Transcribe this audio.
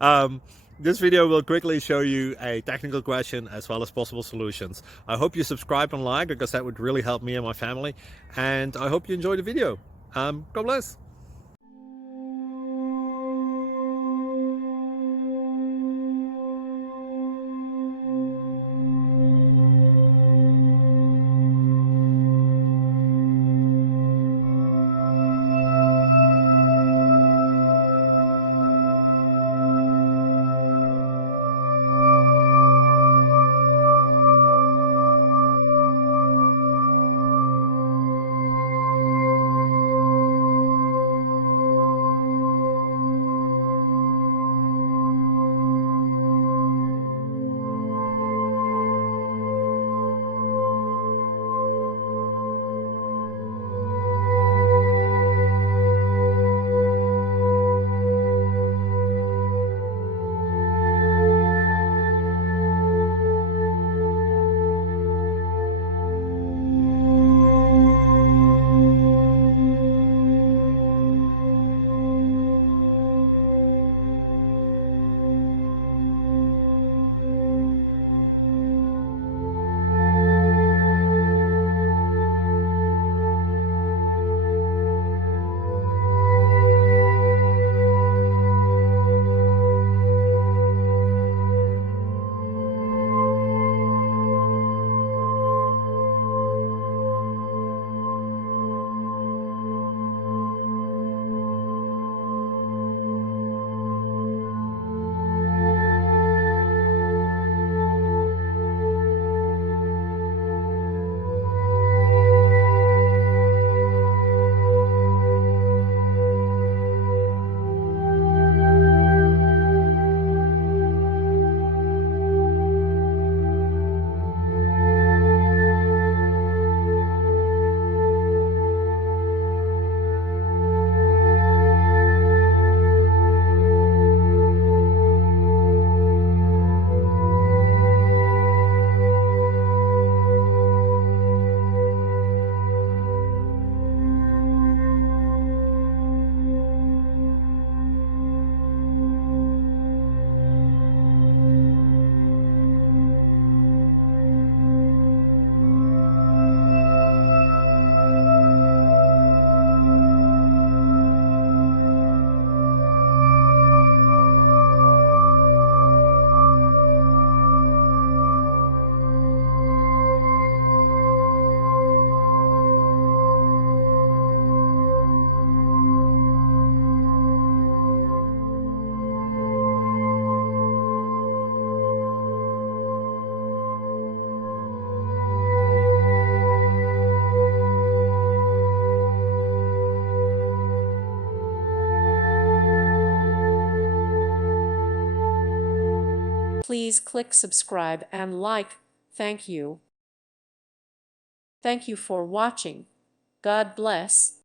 um, this video will quickly show you a technical question as well as possible solutions. I hope you subscribe and like because that would really help me and my family. And I hope you enjoy the video. God bless. Please click subscribe and like. Thank you. Thank you for watching. God bless.